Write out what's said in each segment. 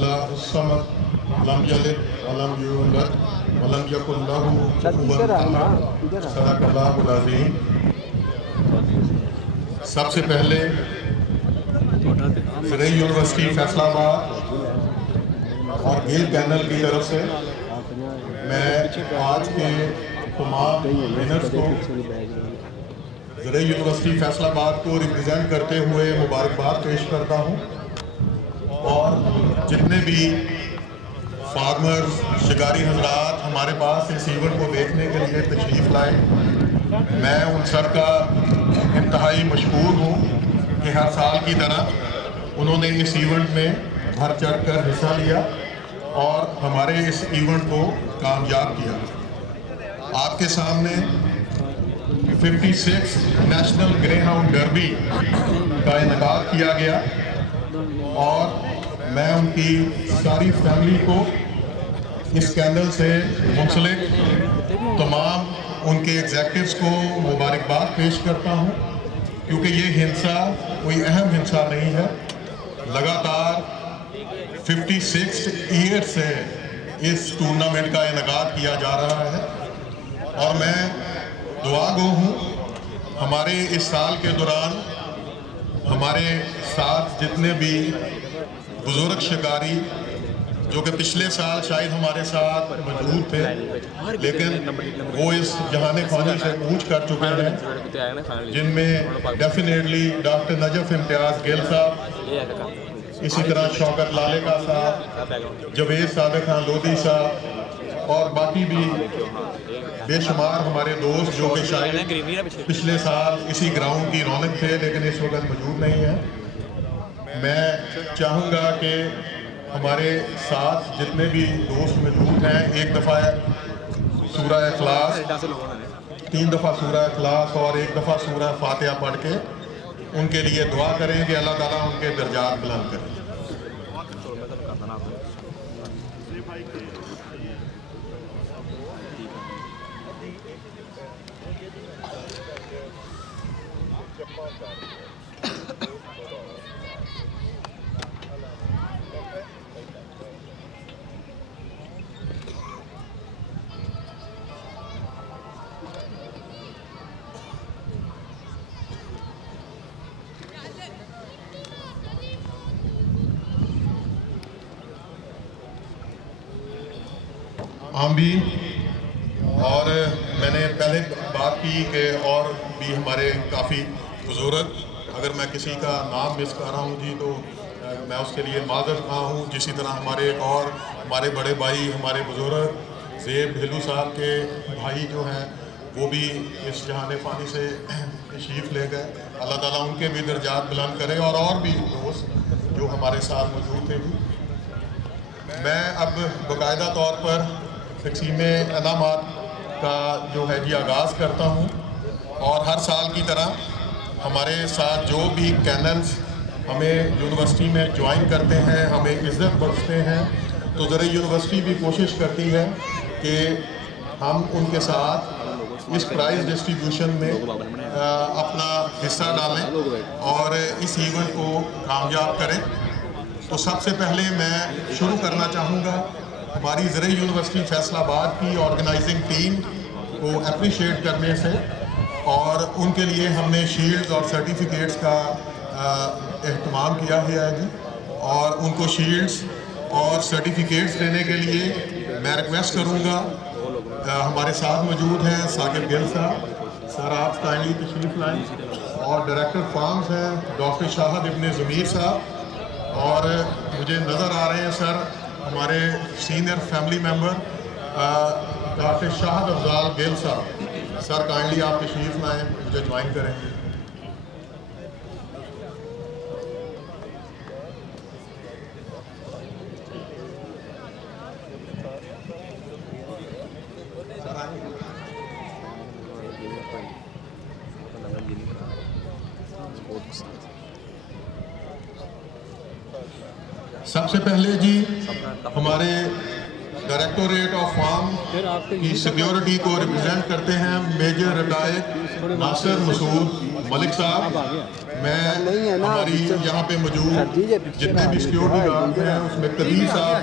अल्लाहुस्समद lump यलिद वलम यूलद वलम यकुल लहू कुफुवन अहद सदक़ल्लाहुल अज़ीम। सबसे पहले ज़रई यूनिवर्सिटी फैसलाबाद और गिल कैनल की तरफ से मैं आज के तमाम विनर्स को ज़रई यूनिवर्सिटी फैसलाबाद को रिप्रेजेंट करते हुए मुबारकबाद पेश करता हूँ। और जितने भी फार्मर्स शिकारी हजरात हमारे पास इस इवेंट को देखने के लिए तशरीफ़ लाए, मैं उन सब का इंतहाई मशकूर हूँ कि हर साल की तरह उन्होंने इस इवेंट में भर चढ़ कर हिस्सा लिया और हमारे इस इवेंट को कामयाब किया। आपके सामने 56 नेशनल ग्रेहाउंड डर्बी का इनेकाद किया गया और मैं उनकी सारी फैमिली को इस स्कैंडल से मुंसलिक तमाम उनके एग्जेक्टिव्स को मुबारकबाद पेश करता हूं, क्योंकि ये हिंसा कोई अहम हिंसा नहीं है। लगातार 56 ईयर से इस टूर्नामेंट का इनेकाद किया जा रहा है और मैं दुआ गो हूँ हमारे इस साल के दौरान हमारे साथ जितने भी बुजुर्ग शिकारी जो कि पिछले साल शायद हमारे साथ मौजूद थे लेकिन वो इस जहाने फ़ानी से कूच कर चुके हैं, जिनमें डेफिनेटली डॉक्टर नजफ इम्तियाज़ गिल साहब, इसी तरह शौकत लालेका साहब, जवेद सादिक खान लोधी साहब और बाकी भी बेशुमार हमारे दोस्त जो कि शायद पिछले साल इसी ग्राउंड की रौनक थे लेकिन इस वक्त मौजूद नहीं है। मैं चाहूँगा कि हमारे साथ जितने भी दोस्त मौजूद हैं एक दफ़ा सूरह इखलास, 3 दफ़ा सूरह इखलास और 1 दफ़ा सूरह फातिहा पढ़ के उनके लिए दुआ करें कि अल्लाह ताला उनके दर्जात बुलंद करें। आमीन। और मैंने पहले बात की कि और भी हमारे काफ़ी बुजुर्ग, अगर मैं किसी का नाम मिस कर रहा हूँ जी तो मैं उसके लिए माज़रत खा हूँ। जिसी तरह हमारे एक और हमारे बड़े भाई हमारे बुजुर्ग ज़ेब ढिल्लू साहब के भाई जो हैं वो भी इस जहाने फ़ानी से तशरीफ़ ले गए, अल्लाह ताला उनके भी दर्जात बुलंद करे और भी दोस्त जो हमारे साथ मौजूद थे जी। मैं अब बाकायदा तौर पर तक़सीम इनामात का जो है जी आगाज़ करता हूँ और हर साल की तरह हमारे साथ जो भी कैनल्स हमें यूनिवर्सिटी में ज्वाइन करते हैं, हमें इज़्ज़त बख्शते हैं, तो ज़रा यूनिवर्सिटी भी कोशिश करती है कि हम उनके साथ इस प्राइज़ डिस्ट्रीब्यूशन में अपना हिस्सा डालें और इस इवेंट को कामयाब करें। तो सबसे पहले मैं शुरू करना चाहूँगा हमारी ज़रई यूनिवर्सिटी फैसलाबाद की ऑर्गेनाइजिंग टीम को अप्रिशिएट करने से, और उनके लिए हमने शील्ड्स और सर्टिफिकेट्स का एहतमाम किया है जी। और उनको शील्ड्स और सर्टिफिकेट्स देने के लिए मैं रिक्वेस्ट करूँगा, हमारे साथ मौजूद हैं साकिब गिल साहब, सर आप काइंडली तशरीफ़ लाएँ, और डायरेक्टर फार्म्स हैं डॉक्टर शाहद इब्ने ज़मीर साहब, और मुझे नज़र आ रहे हैं सर हमारे senior family member doctor Shahad Afzal Gill साहब। सर काइंडली आप तशरीफ़ लाएँ, मुझे ज्वाइन करेंगे। सबसे पहले जी हमारे डायरेक्टोरेट ऑफ फार्म की सिक्योरिटी को रिप्रेजेंट करते हैं मेजर रिटायर्ड नासिर मसूद मलिक साहब, मैं हमारी यहाँ पे मौजूद जितने भी सिक्योरिटी गार्ड हैं उसमें कबीर साहब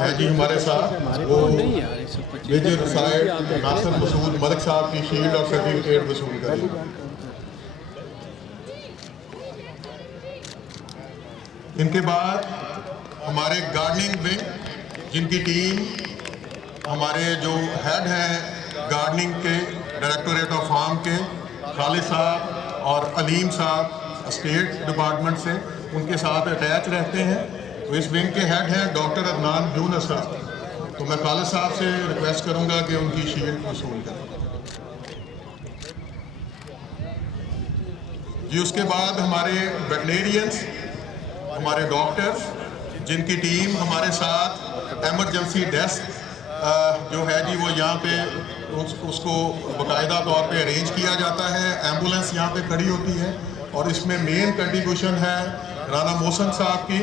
हैं जी हमारे साथ, वो मेजर साहिब नासिर मसूद मलिक साहब की शील्ड और सर्टिफिकेट वसूल करेंगे। इनके बाद हमारे गार्डनिंग विंग जिनकी टीम हमारे जो हेड हैं गार्डनिंग के डायरेक्टोरेट ऑफ फार्म के खालिद साहब और अलीम साहब स्टेट डिपार्टमेंट से उनके साथ अटैच रहते हैं। तो इस विंग के हेड हैं डॉक्टर अदनान यूनुस साहब। तो मैं खालिद साहब से रिक्वेस्ट करूंगा कि उनकी शील्ड वसूल करें जी। उसके बाद हमारे वेटनेरियंस, हमारे डॉक्टर्स जिनकी टीम हमारे साथ एमरजेंसी डेस्क जो है जी वो यहाँ पे उसको बाकायदा तौर पे अरेंज किया जाता है। एम्बुलेंस यहाँ पे खड़ी होती है और इसमें मेन कंट्रीब्यूशन है राना मोहसन साहब की,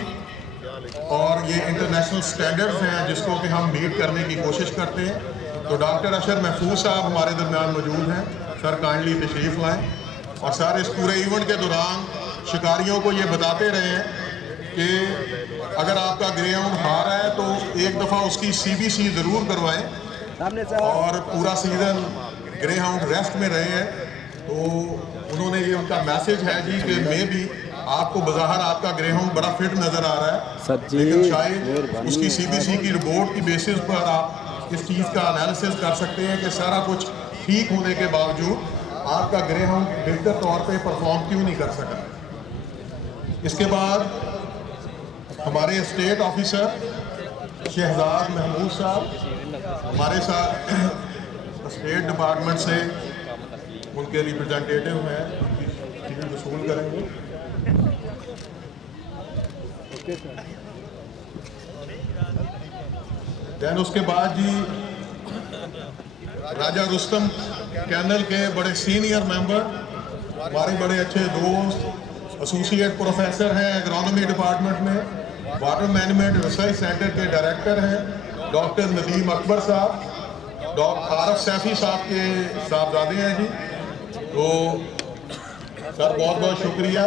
और ये इंटरनेशनल स्टैंडर्ड्स हैं जिसको कि हम मीट करने की कोशिश करते हैं। तो डॉक्टर अशर महफूज साहब हमारे दरमियान मौजूद हैं। सर काइंडली तशरीफ़ लाएँ। और सर इस पूरे इवेंट के दौरान शिकारियों को ये बताते रहे हैं कि अगर आपका ग्रे हाउंड हार है तो एक दफ़ा उसकी CBC ज़रूर करवाएं। और पूरा सीज़न ग्रे हाउंड रेस्ट में रहे हैं, तो उन्होंने ये उनका मैसेज है जी कि मे भी आपको बज़ाहिर आपका ग्रे हाउंड बड़ा फिट नज़र आ रहा है, लेकिन शायद उसकी CBC की रिपोर्ट की बेसिस पर आप इस चीज़ का एनालिसिस कर सकते हैं कि सारा कुछ ठीक होने के बावजूद आपका ग्रे हाउंड बेहतर तौर पर परफॉर्म क्यों नहीं कर सका। इसके बाद हमारे स्टेट ऑफिसर शहजाद महमूद साहब हमारे साथ स्टेट डिपार्टमेंट से उनके रिप्रेजेंटेटिव हैं, शील्ड वसूल करेंगे। दैन उसके बाद जी राजा रुस्तम कैनल के बड़े सीनियर मेंबर, हमारे बड़े अच्छे दोस्त, एसोसिएट प्रोफेसर हैं एग्रोनॉमी डिपार्टमेंट में, वाटर मैनेजमेंट रिसर्च सेंटर के डायरेक्टर हैं डॉक्टर नदीम अकबर साहब, डॉक्टर आरफ सैफी साहब के साहबजादे हैं जी। तो सर बहुत बहुत शुक्रिया।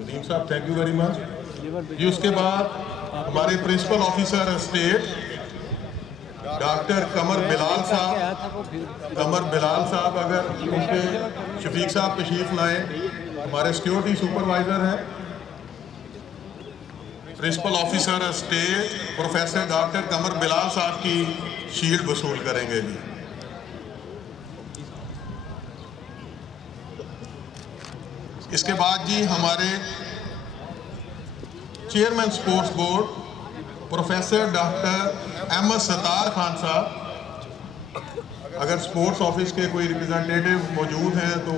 नदीम साहब थैंक यू वेरी मच जी। उसके बाद हमारे principal officer state doctor Qamar Bilal साहब अगर उनके शफीक साहब तशरीफ लाएं, हमारे सिक्योरिटी सुपरवाइजर हैं। Principal officer state professor doctor Qamar Bilal साहब की शील्ड वसूल करेंगे जी। इसके बाद जी हमारे chairman sports board professor doctor Ahmad Sattar Khan साहब, अगर स्पोर्ट्स ऑफिस के कोई रिप्रेजेंटेटिव मौजूद हैं तो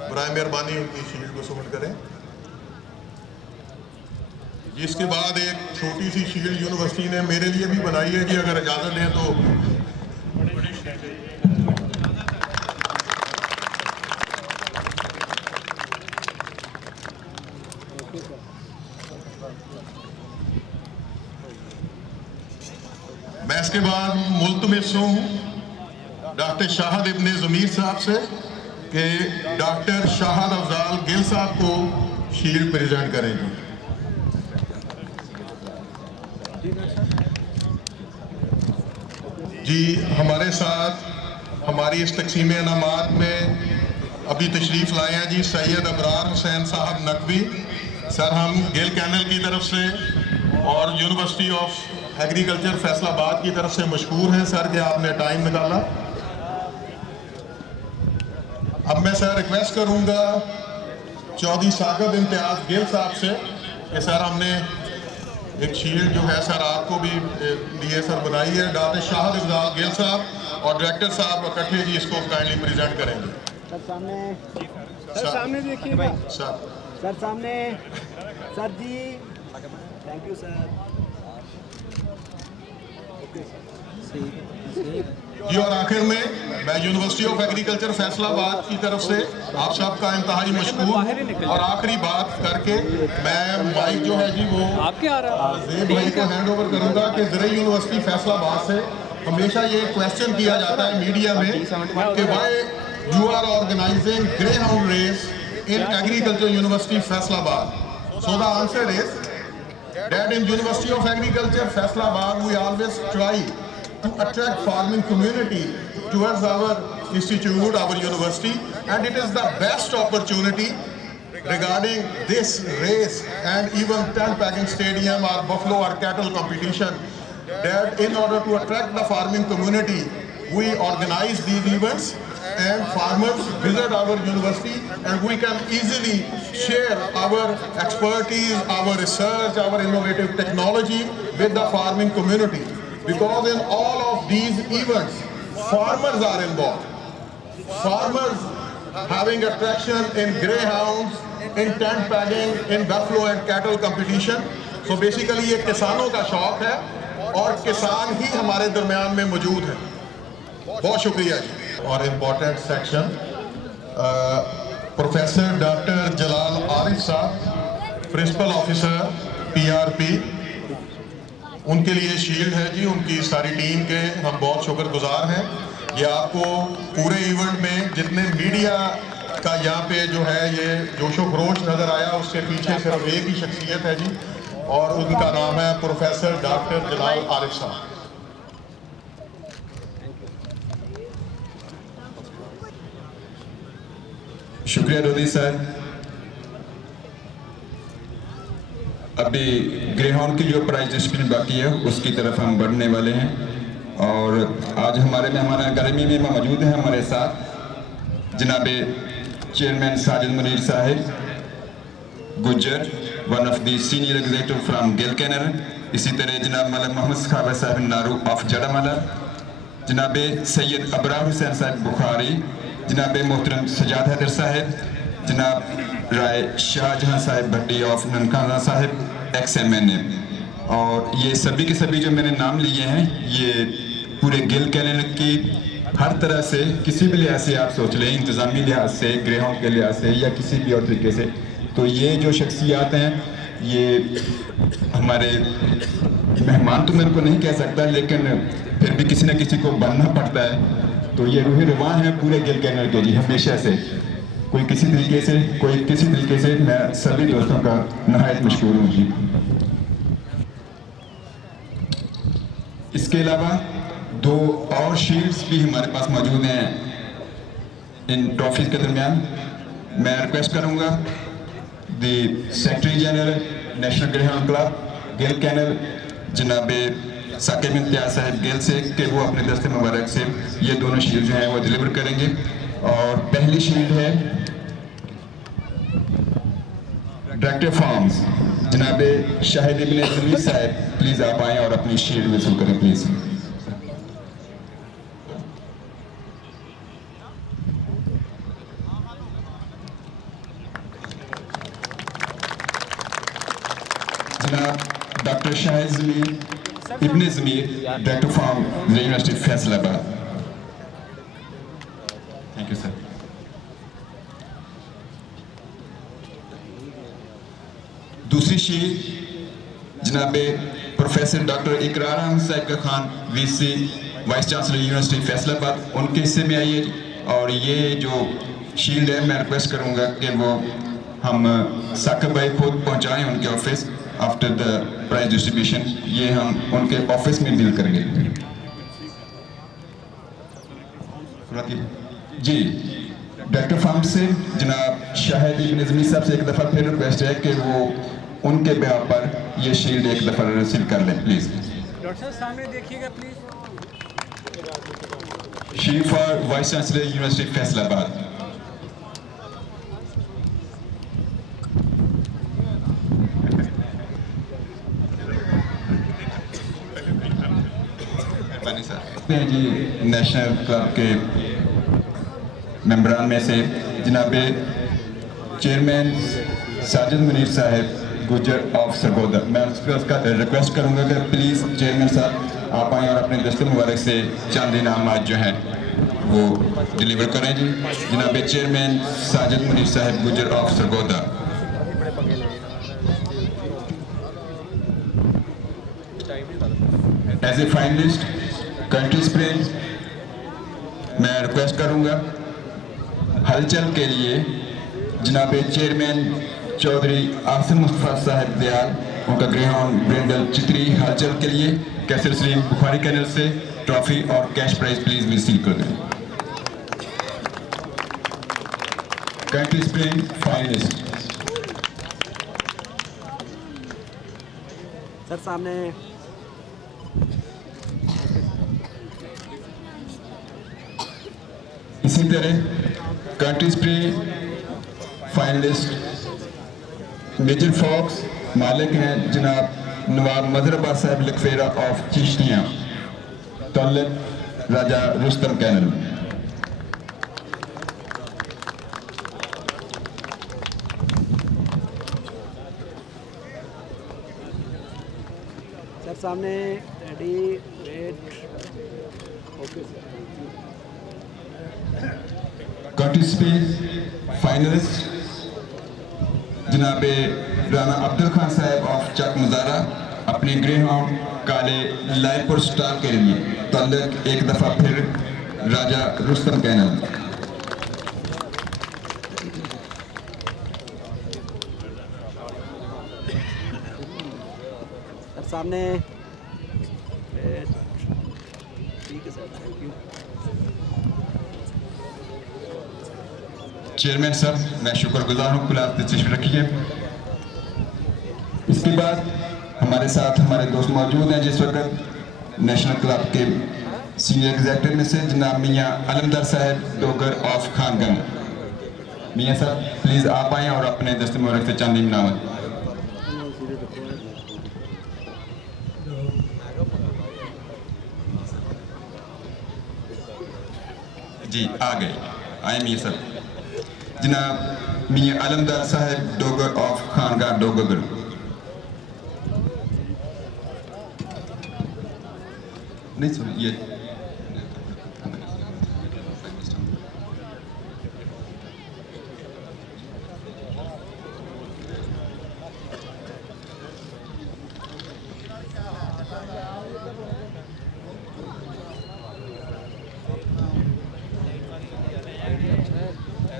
बराए मेहरबानी उनकी शील्ड वसूल करें। इसके बाद एक छोटी सी शील्ड यूनिवर्सिटी ने मेरे लिए भी बनाई है जी, अगर इजाज़त दें तो। मैं इसके बाद मुल्तमिस हूँ डॉक्टर शाहद इब्ने ज़मीर साहब से कि डॉक्टर शाहद अफजाल गिल साहब को शील्ड प्रेजेंट करेंगे। जी हमारे साथ हमारी इस तकसीम इनामात में अभी तशरीफ़ लाए हैं जी सैयद अबरार हुसैन साहब नकवी सर, हम गिल कैनल की तरफ से और यूनिवर्सिटी ऑफ एग्रीकल्चर फैसलाबाद की तरफ से मशकूर हैं सर कि आपने टाइम निकाला। अब मैं सर रिक्वेस्ट करूंगा चौधरी साकिब इम्तियाज़ गिल साहब से कि सर हमने एक शील्ड जो है सर आपको भी लिए सर बनाई है। डॉक्टर शाहद अफजाल गिल साहब और डायरेक्टर साहब इकट्ठे जी इसको काइंडली प्रेजेंट करेंगे। सर सामने देखिएगा सर सामने सर जी, thank you sir. Okay sir. जी और आखिर में मैं यूनिवर्सिटी ऑफ एग्रीकल्चर फैसलाबाद की तरफ से आप सबका इंतहाई मशकूर और आखिरी बात करके मैं माइक जो है जी वो ज़ेब भाई को हैंड ओवर करूंगा कि ज़राई यूनिवर्सिटी फैसलाबाद से हमेशा ये क्वेश्चन किया जाता है मीडिया में कि why you are organising greyhound race in agriculture university Faisalabad. So the answer is that in University of Agriculture Faisalabad we always try to attract farming community towards our institute, our university, and it is the best opportunity regarding this race and even tent packing stadium or buffalo or cattle competition, that in order to attract the farming community we organize these events and farmers visit our university and we can easily share our expertise, our research, our innovative technology with the farming community. Because in all of these events, farmers are involved. Farmers having attraction in greyhounds, in tent pegging, in buffalo and cattle competition. So basically ये किसानों का शौक है और किसान ही हमारे दरमियान में मौजूद है. बहुत शुक्रिया जी. और इम्पोर्टेंट सेक्शन प्रोफेसर डॉक्टर जलाल आरिफ साहब, प्रिंसिपल ऑफिसर PRP, उनके लिए शील्ड है जी. उनकी सारी टीम के हम बहुत शुक्रगुजार हैं. ये आपको पूरे इवेंट में जितने मीडिया का यहाँ पे जो है ये जोशो खरोश नज़र आया, उससे पीछे सिर्फ एक ही शख्सियत है जी और उनका नाम है प्रोफेसर डॉक्टर जलाल आरिफ साहब. शुक्रिया रोदी सर. अभी ग्रेहाउंड की जो प्राइज डिस्ट्रीब्यूशन बाकी है उसकी तरफ हम बढ़ने वाले हैं और आज हमारे मेहमान गर्मी में मौजूद हैं हमारे साथ जनाब चेयरमैन साजिद मुनीर साहिब Gujjar, one of the senior executive from Gill canal. इसी तरह जनाब मलक मोहम्मद सखावत साहब नारू ऑफ जड़ामला, जनाब सैयद अबरार हुसैन साहब बुखारी, जनाब मोहतरम सजाद हैदर साहब, जनाब राय शाहजहां साहब भट्टी ऑफ ननकाना साहब XMNA. और ये सभी के सभी जो मैंने नाम लिए हैं ये पूरे गिल कैनल की हर तरह से किसी भी लिहाज से आप सोच लें, इंतज़ामी लिहाज से, ग्रेहाउंड के लिहाज से या किसी भी और तरीके से, तो ये जो शख्सियात हैं ये हमारे मेहमान तो मेरे को नहीं कह सकता लेकिन फिर भी किसी न किसी को बनना पड़ता है. तो ये रूही रवान है पूरे गिल कैनल के जी हमेशा से. कोई किसी तरीके से, कोई किसी तरीके से, मैं सभी दोस्तों का नहायत मशकूर हूँ जी. इसके अलावा दो और शील्ड्स भी हमारे पास मौजूद हैं इन ट्रॉफीज के दरमियान. मैं रिक्वेस्ट करूँगा the secretary general national greyhound club Gill canal जनाब साकिब इम्तियाज साहब गिल से कि वो अपने दस्ते मुबारक से ये दोनों शील्ड जो हैं वो डिलीवर करेंगे. और पहली शील्ड है डायरेक्टर फार्म्स जनाब शाहिद इब्न जमीर साहब, प्लीज़ आप आएँ और अपनी शील्ड वसूल करें प्लीज़. जनाब doctor Shahid Zameer Ibn Zameer, director from the university Faisalabad. Thank you sir. दूसरी शील्ड जनाब प्रोफेसर डॉक्टर इकरार अहमद साहिब Khan VC vice chancellor university Faisalabad, उनके हिस्से में आई है. और ये जो शील्ड है मैं रिक्वेस्ट करूँगा कि वो हम साकिब भाई खुद पहुँचाएँ उनके office after the prize distribution. ये हम उनके ऑफिस में डील करेंगे जी. डायरेक्टर फार्म से जनाब शाहिद इब्न जमीर साहब से एक दफ़ा फिर रिक्वेस्ट है कि वो उनके बयान पर ये शील्ड एक दफ़ा रिसीव कर लें प्लीज़. डॉक्टर साहब सामने देखिएगा please. Shield for vice chancellor university Faisalabad. जी नेशनल क्लब के मेंबरान में से जनाब चेयरमैन साजिद मुनीर साहब गुजर ऑफ सरगोदा, मैं उसका रिक्वेस्ट करूंगा कि प्लीज़ चेयरमैन साहब आप आएँ और अपने दस्ते मुबारक से चंद इनामात जो हैं वो डिलीवर करें जी। जनाब चेयरमैन साजिद मुनीर साहब Gujjar of Sargodha. As a finalist country sprint मैं रिक्वेस्ट करूंगा हलचल के लिए जनाब चेयरमैन चौधरी आसिम मुस्तफा साहब दयाल, उनका ग्रेहाउंड ब्रिंडल चित्री हलचल के लिए कैसर सलीम बुखारी कैनल से ट्रॉफी और कैश प्राइज प्लीज रिसीव कर दें। कंट्री स्प्रिंट फाइनलिस्ट सर सामने इसी तरह country sprint finalist major fox Malik हैं जनाब नवाब मजहरबाद साहब लिखफेरा ऑफ चिश्तियाँ, तल्लक राजा रुस्तम कैनल। सर सामने ready wait okay sir. Country sprint finalist जनाब राना अब्दुल खान साहब ऑफ चक मुजारा अपने ग्रेहाउंड काले लायपुर स्टार के लिए तल्लक एक दफ़ा फिर राजा रुस्तम कैनल। सर सामने ठीक है sir, thank you. Chairman sir मैं शुक्रगुजार हूँ, खुला तशरीफ रखिए। इसके बाद हमारे साथ हमारे दोस्त मौजूद हैं जिस वक्त नेशनल क्लब के सीनियर एग्जेक्टिव में से जनाब मियाँ अलमदार साहब डोगर ऑफ खानगंज। मियाँ साहब प्लीज़ आप आएँ और अपने दस्ते मुबारक से चंद इनाम जी आ गए। आए मियाँ साहब। जनाब मियाँ अलमदार साहब डोगर ऑफ खानगंज डोगर। नहीं सुन ये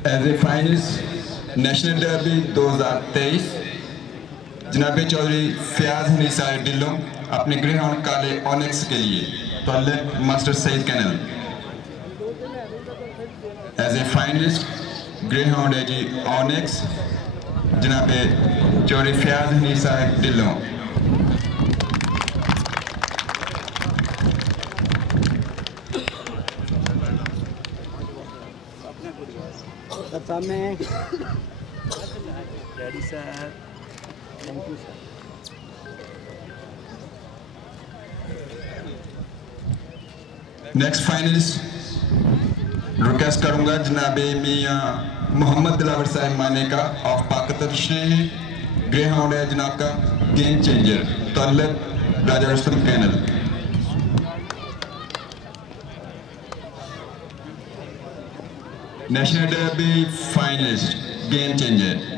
as a finalist national derby 2023 जनाब चौधरी फयाज निसा डिल्लो अपने ग्रेहाउंड काले ऑनिक्स के लिए तल्लक master Saeed kennel. As a finalist greyhound है जी ऑनिक्स जनाब चौधरी फयाज निसा डिल्लो। सर सामने ready sir, thank you sir. Next finalist request करूंगा जनाब मियाँ मोहम्मद दिलावर साहब माने का ऑफ पाकिस्तान, ग्रेहाउंड है जनाब का गेम चेंजर तल्लक Raja Rustam kennel. National derby finalist game changer.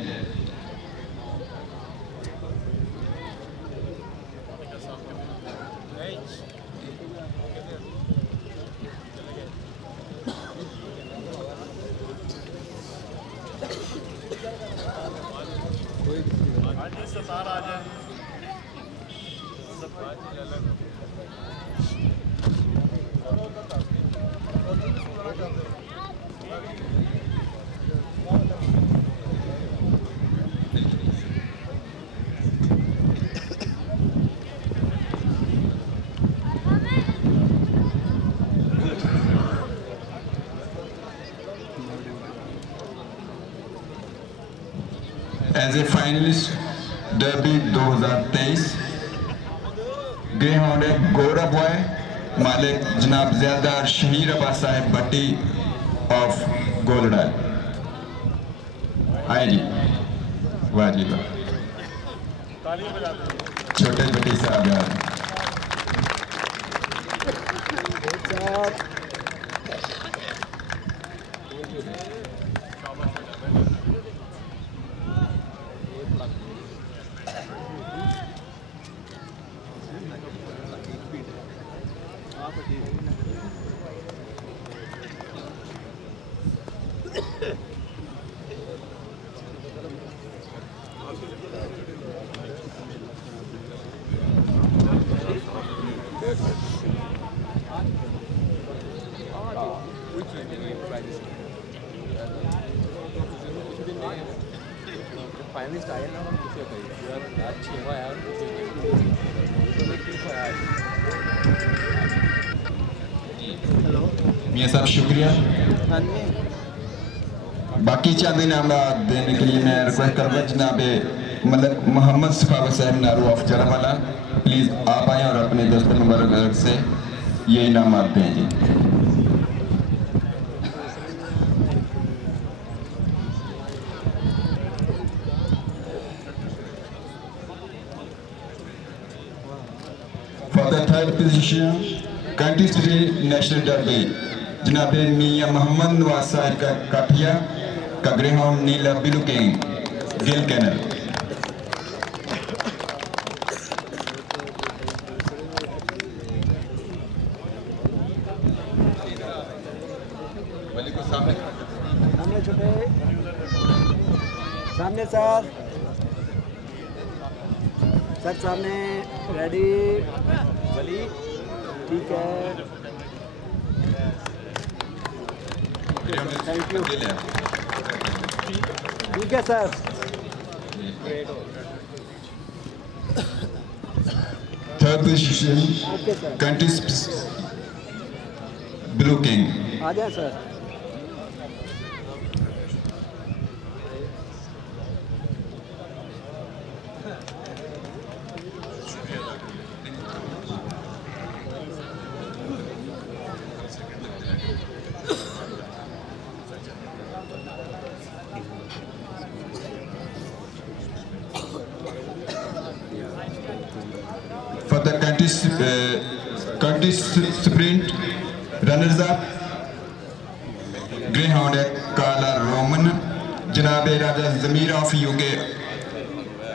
As a finalist derby 2023 greyhound है गोरा बॉय, मालिक जनाब ज़ियादार शहीर अब्बास साहब भट्टी ऑफ गोलडा। आए जी, वाह जी वाह, छोटे भट्टी साहब यार। सर फाइनलिस्ट आए ना, हम किसी को यार अच्छी हुआ यार मियाँ साहब शुक्रिया। हाँ जी बाकी चंद इनामात देने के लिए मैं रिक्वेस्ट करूँगा जनाब मोहम्मद सखावत साहब नारू ऑफ जरावाला, प्लीज़ आप आएँ और अपने दस्तक मुबारक से ये इनामात दें जी। For the third position, Country City National Derby, जनाब मियाँ मोहम्मद नवाज साहिब का काठिया का ग्रेहाउंड नीला बिलू किंग गिल कैनल। सामने छोटे सामने सर सामने रेडी वली ठीक है थैंक यू ठीक है sir Third position, okay sir Country Blue King. आ जाए sir For the country sprint runners up, greyhound Kala Roman, Janabe Raja Zamir of UK,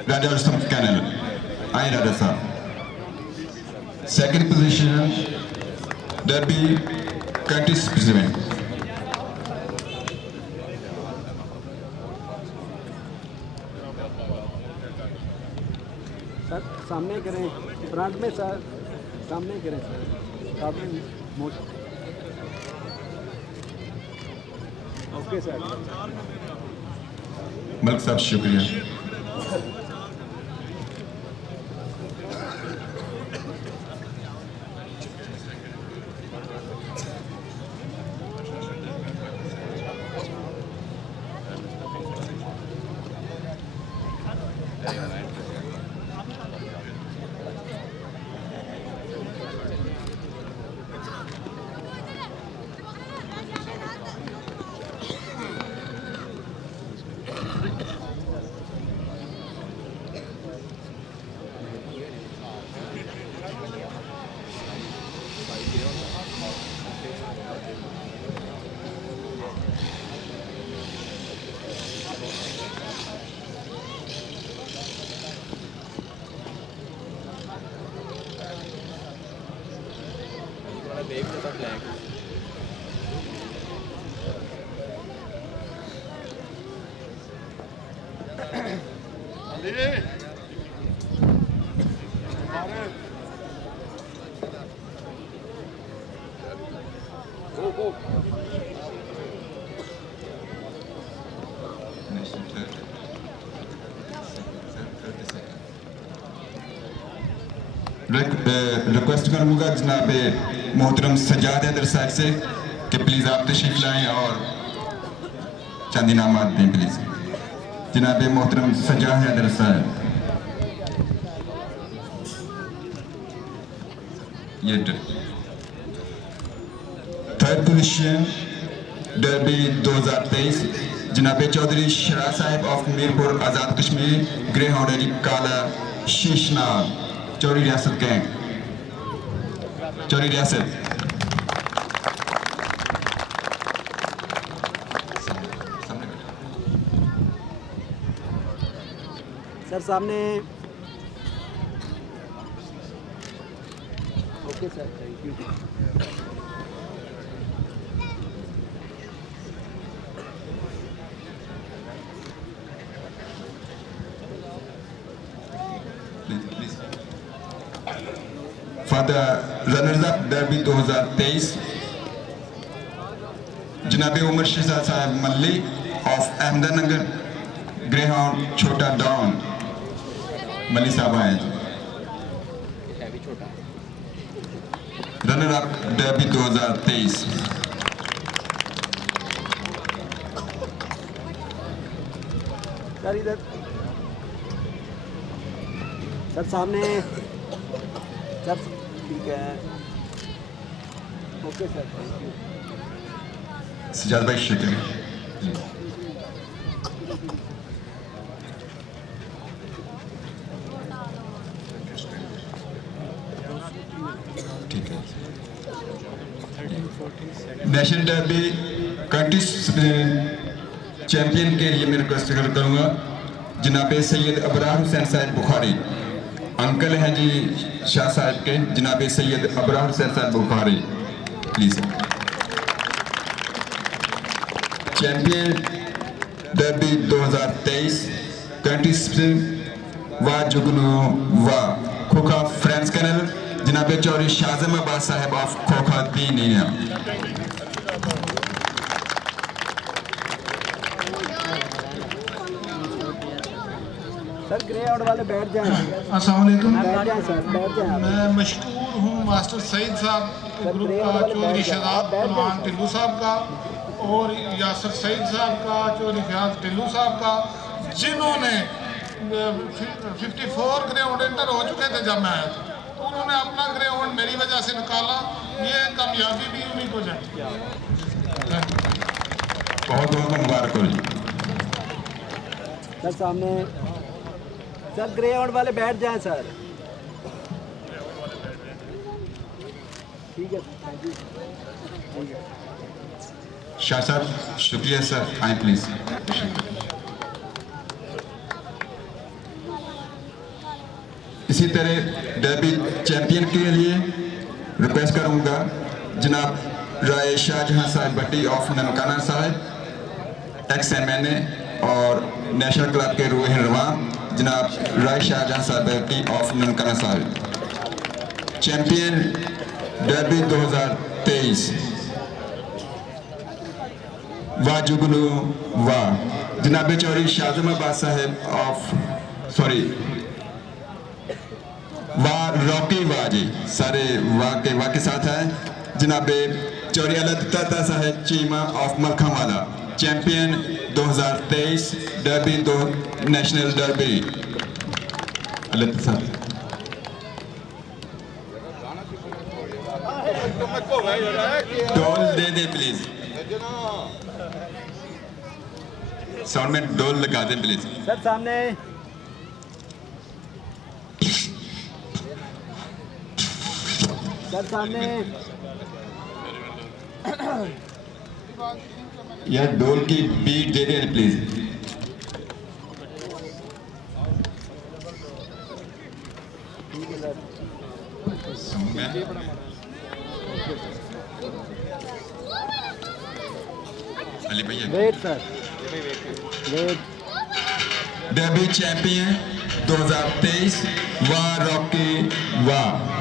Raja Rustam Canal, I Raja Sir. Second position, Derby country sprint. Sir सामने करें front में sir सामने करें sir सामने मोट okay sir Malik साहब शुक्रिया। देख लेता फ्लैग रिक्वेस्ट करूँगा जनाब मोहतरम सजाद हैदर साहब से कि प्लीज़ आप तशरीफ लाएं और चंद इनामात दें प्लीज़। जनाब मोहतरम सजाद हैदर साहब, ये थर्ड पोजीशन डर्बी 2023 जनाब चौधरी शरा साहब ऑफ मीरपुर आज़ाद कश्मीर ग्रेहाउंड काला शीशनाग चौरी रियासत गैंग चौरी रियासत। सर सामने okay sir thank you For the runners-up Derby 2023, जनाब उमर शहजाद साहब मल्ली of अहमदनगर ग्रेहाउंड छोटा डॉन मल्ली साहब आए है भी छोटा। Runner up derby 2023। सर इधर सर सामने सर ठीक है okay sir thank you Sajjad भाई शुक्रिया। ठीक है। नेशनल डर्बी कंट्री चैंपियन के लिए मैं रिक्वेस्ट करूंगा जनाब सैयद अबरार हुसैन साहब बुखारी, अंकल हैं जी शाह साहब के, जनाब सैयद अबरार हुसैन साहब Bukhari please. Champion derby 2023 country वा जुगनू वा खोखा फ्रेंड्स कैनल जनाब चौधरी शाहजम अब्बास साहब ऑफ खोखा दीन इंडिया। सर ग्रे आउट वाले बैठ जाएं अस्सलाम वालेकुम। बैठ जाएं सर बैठ जाएं आप मैं मशकूर हूँ मास्टर सईद साहब के ग्रुप का, चौधरी शहजाद पहलवान टिल्लू साहब का और यासर सईद साहब का, चौधरी फयाज टिल्लू साहब का, जिन्होंने 54 ग्राउंड एंटर हो चुके थे जब मैं आया था, तो उन्होंने अपना ग्राउंड मेरी वजह से निकाला। ये कामयाबी भी उन्हीं को जाए। बहुत बहुत मुबारक हो जी। सर सामने सर ग्रे आउट वाले बैठ जाएं सर ठीक है थैंक यू शाह साहब शुक्रिया सर, आए प्लीज। इसी तरह डर्बी चैंपियन के लिए रिक्वेस्ट करूंगा जनाब राय शाहजहां साहब भट्टी ऑफ ननकाना साहब, एक्स MNA और नेशनल क्लब के रूह रवा जनाब राय शाहजहां साहब भट्टी ऑफ ननकाना साहब। चैंपियन डर्बी 2023 वाह जुगनू वाह जनाब चौधरी शाहजम अब्बास साहब ऑफ वाह रॉकी वाह जी, सारे वाह के साथ है जनाब चौधरी अलदत्ता साहब Cheema of Malkhawala. Champion 2023 derby national derby Aldatta साहब। डोल दे प्लीज, साउंड में डोल लगा दे प्लीज। सर सामने सर सामने यार डोल की बीट दे दे प्लीज। ठीक है सर साउंड में अली भैया wait sir wait derby champion 2023 वाह रॉकी वाह।